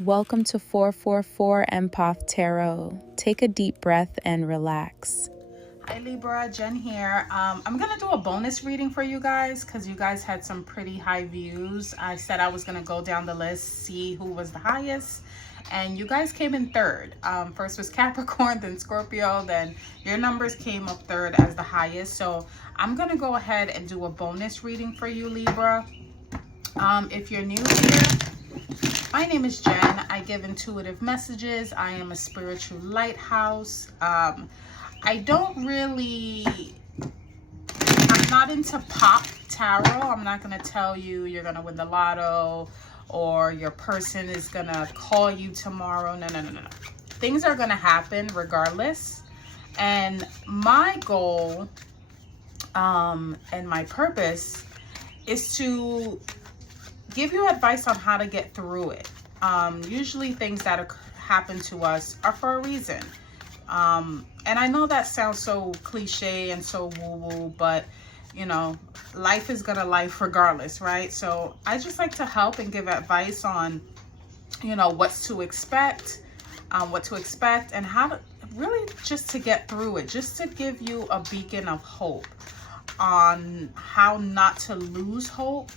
Welcome to 444 Empath Tarot. Take a deep breath and relax. Hi Libra, Jen here. I'm going to do a bonus reading for you guys because you guys had some pretty high views. I said I was going to go down the list, see who was the highest, and you guys came in third. First was Capricorn, then Scorpio, then your numbers came up third as the highest. So I'm going to go ahead and do a bonus reading for you, Libra. If you're new here, my name is Jen. I give intuitive messages. I am a spiritual lighthouse. I'm not into pop tarot. I'm not going to tell you you're going to win the lotto or your person is going to call you tomorrow. No. Things are going to happen regardless. And my goal and my purpose is to give you advice on how to get through it. Usually things that happen to us are for a reason. And I know that sounds so cliche and so woo-woo, but you know, life is gonna life regardless, right? So I just like to help and give advice on, you know, what to expect and how to really just to get through it, just to give you a beacon of hope on how not to lose hope.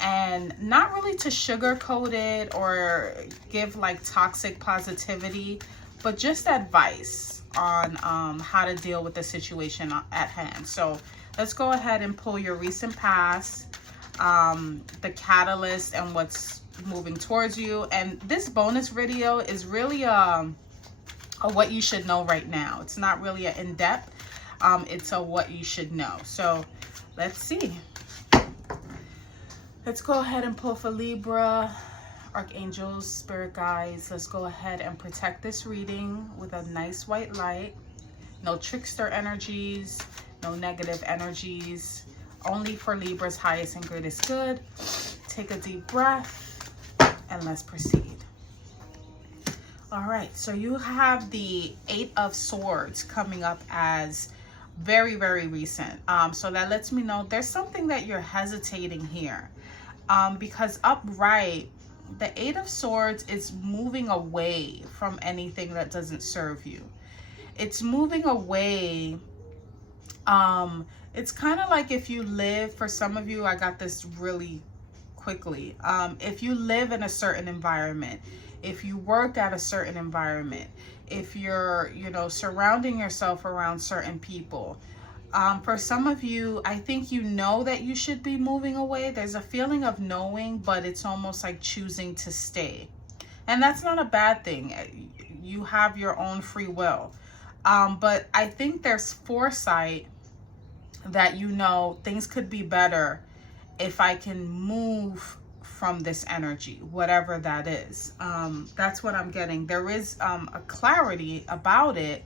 And not really to sugarcoat it or give like toxic positivity, but just advice on how to deal with the situation at hand. So let's go ahead and pull your recent past, the catalyst and what's moving towards you. And this bonus video is really a what you should know right now. It's not really an in-depth, it's a what you should know. So let's see. Let's go ahead and pull for Libra, archangels, spirit guides. Let's go ahead and protect this reading with a nice white light. No trickster energies, no negative energies. Only for Libra's highest and greatest good. Take a deep breath and let's proceed. All right, so you have the Eight of Swords coming up as very, very recent. So that lets me know there's something that you're hesitating here. Because upright, the Eight of Swords is moving away from anything that doesn't serve you. It's moving away. It's kind of like if you live, for some of you, I got this really quickly. If you live in a certain environment, if you work at a certain environment, if you're, you know, surrounding yourself around certain people, for some of you, I think you know that you should be moving away. There's a feeling of knowing, but it's almost like choosing to stay. And that's not a bad thing. You have your own free will. But I think there's foresight that, you know, things could be better if I can move from this energy, whatever that is. That's what I'm getting. There is a clarity about it,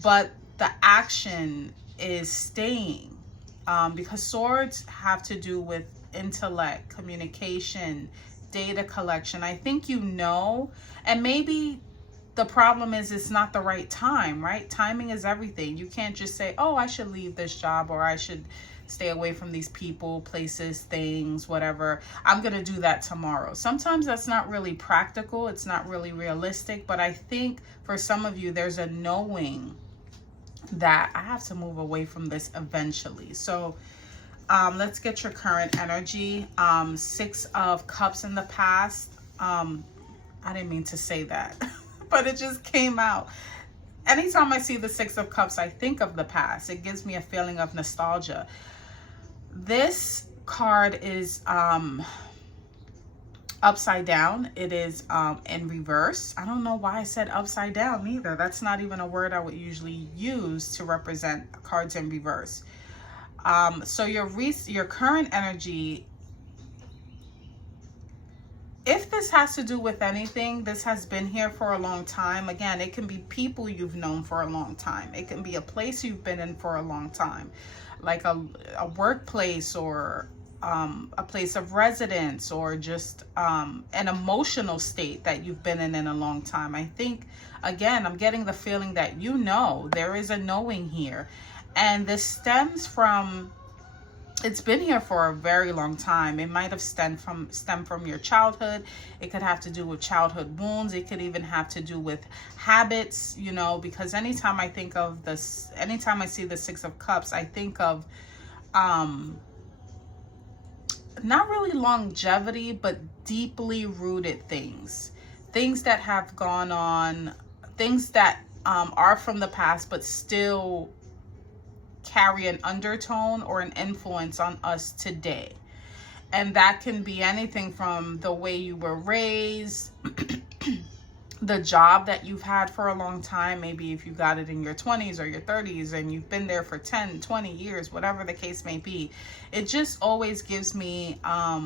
but the action is staying, because swords have to do with intellect, communication, data collection. I think you know, and maybe the problem is it's not the right time, right? Timing is everything. You can't just say, oh, I should leave this job or I should stay away from these people, places, things, whatever. I'm gonna do that tomorrow. Sometimes that's not really practical. It's not really realistic, but I think for some of you, there's a knowing that I have to move away from this eventually. So let's get your current energy. Six of Cups in the past. I didn't mean to say that, but it just came out. Anytime I see the Six of Cups, I think of the past. It gives me a feeling of nostalgia. This card is upside down. It is in reverse. I don't know why I said upside down either. That's not even a word I would usually use to represent cards in reverse. So your current energy, if this has to do with anything, this has been here for a long time. Again, it can be people you've known for a long time. It can be a place you've been in for a long time, like a workplace or a place of residence, or just an emotional state that you've been in a long time. I think, again, I'm getting the feeling that, you know, there is a knowing here. And this stems from it's been here for a very long time. It might have stemmed from your childhood. It could have to do with childhood wounds. It could even have to do with habits, you know, because anytime I think of this, anytime I see the Six of Cups, I think of not really longevity, but deeply rooted things that have gone on, things that are from the past but still carry an undertone or an influence on us today. And that can be anything from the way you were raised, the job that you've had for a long time, maybe if you got it in your 20s or your 30s and you've been there for 10, 20 years, whatever the case may be. It just always gives me a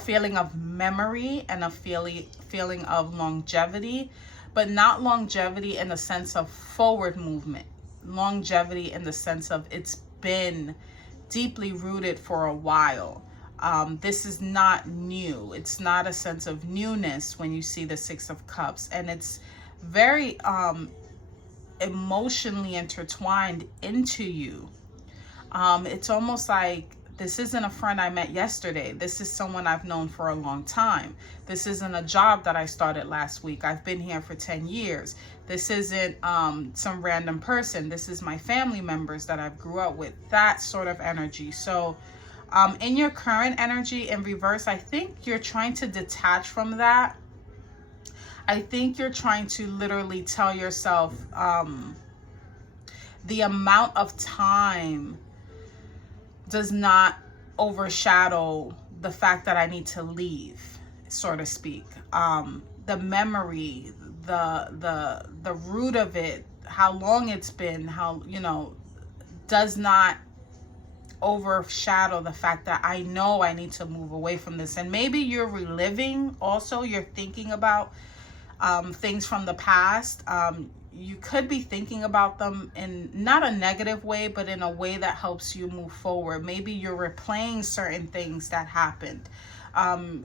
feeling of memory and a feeling of longevity, but not longevity in the sense of forward movement. Longevity in the sense of it's been deeply rooted for a while. This is not new. It's not a sense of newness when you see the Six of Cups, and it's very emotionally intertwined into you. It's almost like this isn't a friend I met yesterday. This is someone I've known for a long time. This isn't a job that I started last week. I've been here for 10 years. This isn't some random person. This is my family members that I've grew up with. That sort of energy. So in your current energy in reverse, I think you're trying to detach from that. I think you're trying to literally tell yourself the amount of time does not overshadow the fact that I need to leave, so to speak. The memory, the root of it, how long it's been, how, you know, does not overshadow the fact that I know I need to move away from this. And maybe you're reliving also, you're thinking about things from the past. You could be thinking about them in not a negative way, but in a way that helps you move forward. Maybe you're replaying certain things that happened.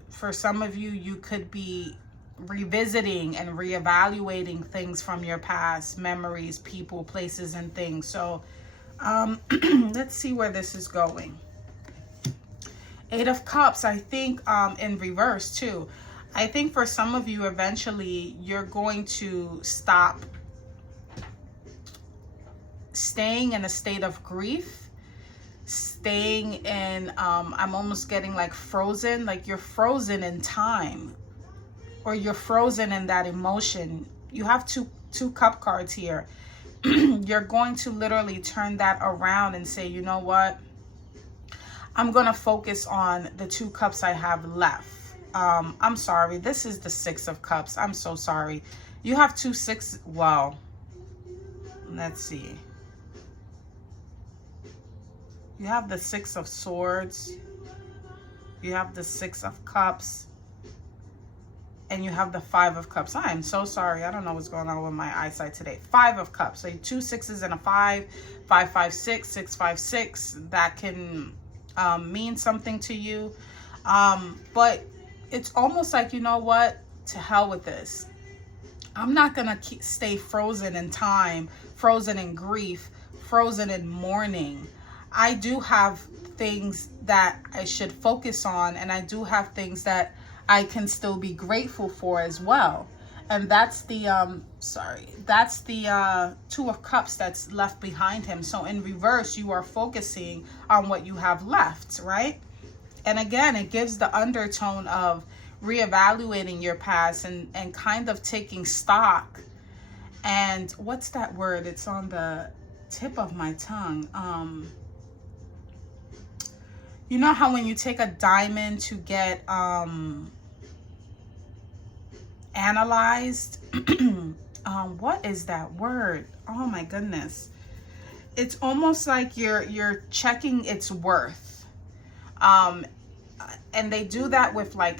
For some of you, you could be revisiting and reevaluating things from your past, memories, people, places, and things. So let's see where this is going. Eight of Cups, I think in reverse too. I think for some of you, eventually, you're going to stop staying in a state of grief, staying in, I'm almost getting like frozen, like you're frozen in time, or you're frozen in that emotion. You have two cup cards here. You're going to literally turn that around and say, you know what? I'm going to focus on the two cups I have left. I'm sorry. This is the Six of Cups. I'm so sorry. You have two six. Wow. Let's see. You have the Six of Swords. You have the Six of Cups. And you have the Five of Cups. I am so sorry. I don't know what's going on with my eyesight today. Five of Cups. So two sixes and a five. 5, 5, 6, 6, 5, 6. That can mean something to you. But it's almost like, you know what? To hell with this. I'm not going to stay frozen in time, frozen in grief, frozen in mourning. I do have things that I should focus on, and I do have things that I can still be grateful for as well. And that's the that's the Two of Cups that's left behind him. So in reverse, you are focusing on what you have left, right? And again, it gives the undertone of reevaluating your past and kind of taking stock. And what's that word? It's on the tip of my tongue. You know how when you take a diamond to get analyzed, what is that word? Oh my goodness. It's almost like you're checking its worth. And they do that with like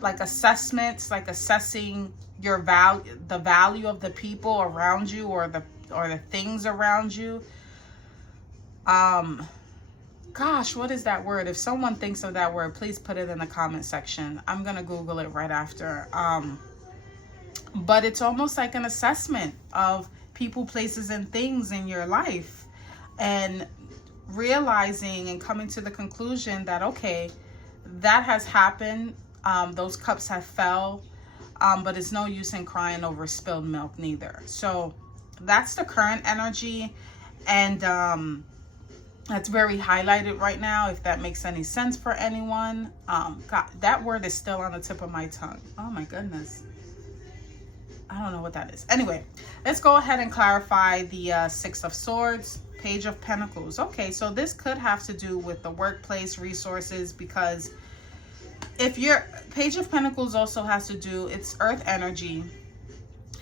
like assessments, like assessing your value, the value of the people around you, or the things around you. Gosh, what is that word? If someone thinks of that word, please put it in the comment section. I'm gonna Google it right after. But it's almost like an assessment of people, places, and things in your life. And realizing and coming to the conclusion that, okay, that has happened. Those cups have fell, but it's no use in crying over spilled milk neither. So that's the current energy. And that's very highlighted right now, if that makes any sense for anyone. God, that word is still on the tip of my tongue. Oh my goodness. I don't know what that is. Anyway, let's go ahead and clarify the Six of Swords, Page of Pentacles. Okay, so this could have to do with the workplace, resources, because if your Page of Pentacles also has to do, it's earth energy,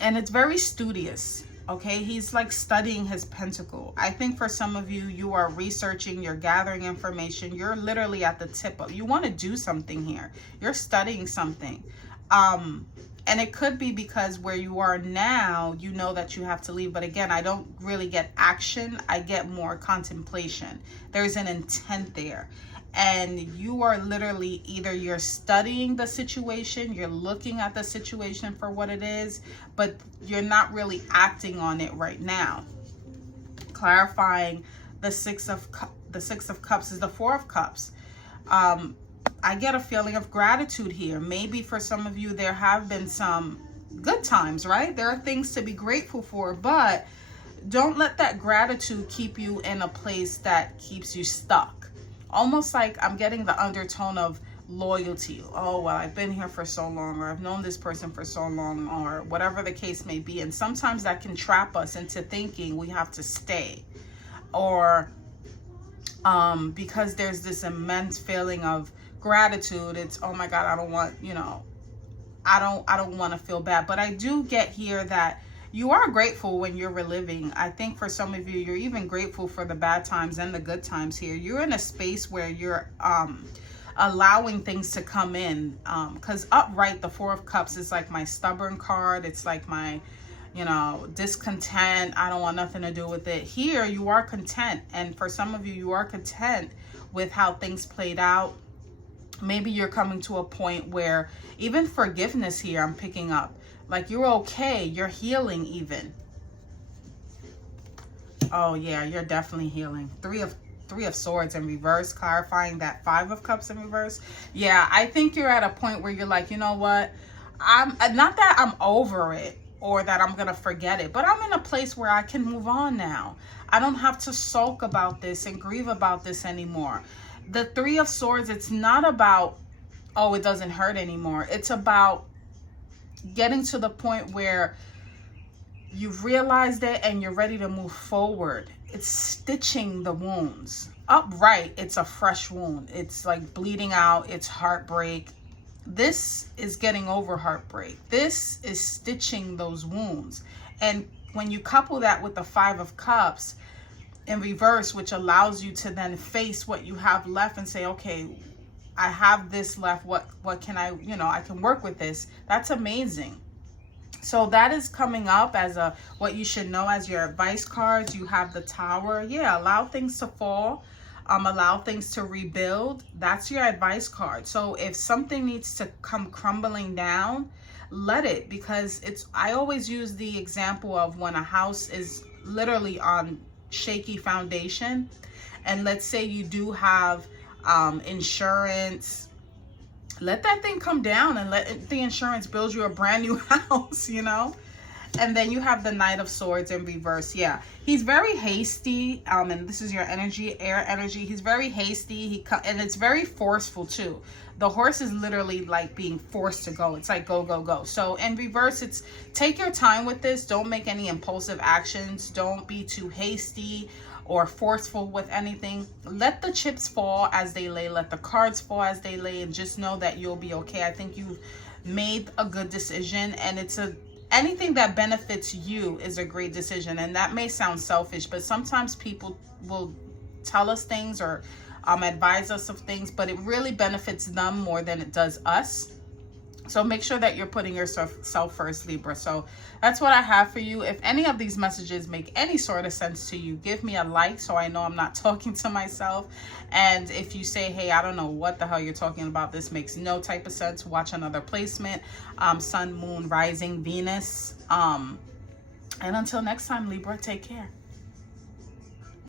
and it's very studious. Okay, he's like studying his pentacle. I think for some of you, you are researching, you're gathering information, you're literally at the tip of, you want to do something here. You're studying something. And it could be because where you are now, you know that you have to leave. But again, I don't really get action. I get more contemplation. There's an intent there. And you are literally either you're studying the situation, you're looking at the situation for what it is, but you're not really acting on it right now. Clarifying the Six of Cups is the Four of Cups. I get a feeling of gratitude here. Maybe for some of you, there have been some good times, right? There are things to be grateful for, but don't let that gratitude keep you in a place that keeps you stuck. Almost like I'm getting the undertone of loyalty. Oh, well, I've been here for so long, or I've known this person for so long, or whatever the case may be. And sometimes that can trap us into thinking we have to stay, or because there's this immense feeling of gratitude. It's, oh my God, I don't want, I don't want to feel bad. But I do get here that you are grateful when you're reliving. I think for some of you, you're even grateful for the bad times and the good times here. You're in a space where you're allowing things to come in. Because upright, the Four of Cups is like my stubborn card. It's like my, discontent. I don't want nothing to do with it. Here, you are content. And for some of you, you are content with how things played out. Maybe you're coming to a point where even forgiveness here, I'm picking up. Like you're okay. You're healing even. Oh yeah, you're definitely healing. Three of Swords in reverse, clarifying that Five of Cups in reverse. Yeah, I think you're at a point where you're like, you know what? I'm not that I'm over it or that I'm going to forget it, but I'm in a place where I can move on now. I don't have to sulk about this and grieve about this anymore. The Three of Swords, it's not about, oh, it doesn't hurt anymore. It's about getting to the point where you've realized it and you're ready to move forward. It's stitching the wounds. Upright, it's a fresh wound. It's like bleeding out. It's heartbreak. This is getting over heartbreak. This is stitching those wounds. And when you couple that with the Five of Cups in reverse, which allows you to then face what you have left and say, okay, I have this left. What can I, I can work with this. That's amazing. So that is coming up as what you should know as your advice cards. You have the Tower. Yeah, allow things to fall. Allow things to rebuild. That's your advice card. So if something needs to come crumbling down, let it, because I always use the example of when a house is literally on shaky foundation, and let's say you do have insurance, let that thing come down and let the insurance build you a brand new house, And then you have the Knight of Swords in reverse. Yeah, he's very hasty. And this is your energy, air energy. He's very hasty. And it's very forceful too. The horse is literally like being forced to go. It's like go, go, go. So in reverse, it's take your time with this. Don't make any impulsive actions. Don't be too hasty or forceful with anything. Let the chips fall as they lay. Let the cards fall as they lay, and just know that you'll be okay. I think you've made a good decision, and anything that benefits you is a great decision. And that may sound selfish, but sometimes people will tell us things or advise us of things, but it really benefits them more than it does us. So make sure that you're putting yourself first, Libra. So that's what I have for you. If any of these messages make any sort of sense to you, give me a like so I know I'm not talking to myself. And if you say, hey, I don't know what the hell you're talking about, this makes no type of sense, watch another placement. Sun, Moon, Rising, Venus. And until next time, Libra, take care.